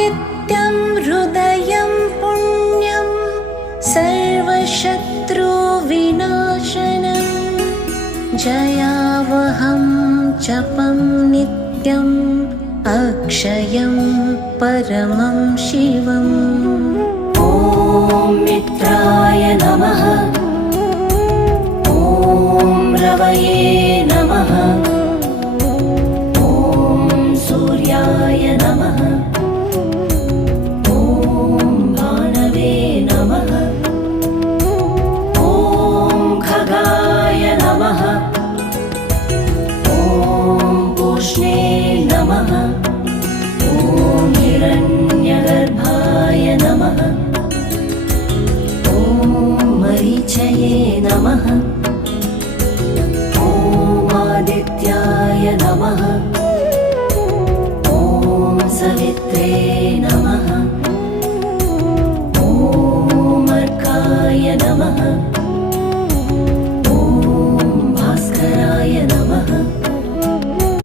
नित्यं हृदयं पुण्यं सर्वशत्रुविनाशनं जयावहं जपं नित्यम् अक्षयं परमं शिवम्। ॐ मित्राय नमः। ॐ रवये नमः। ॐ सूर्याय नमः। ॐ भानवे नमः। ॐ खगाय नमः। ॐ पूष्णे नमः। ॐ हिरण्यगर्भाय नमः। ॐ मरीचये नमः। ॐ आदित्याय नमः। ॐ सवित्रे नमः।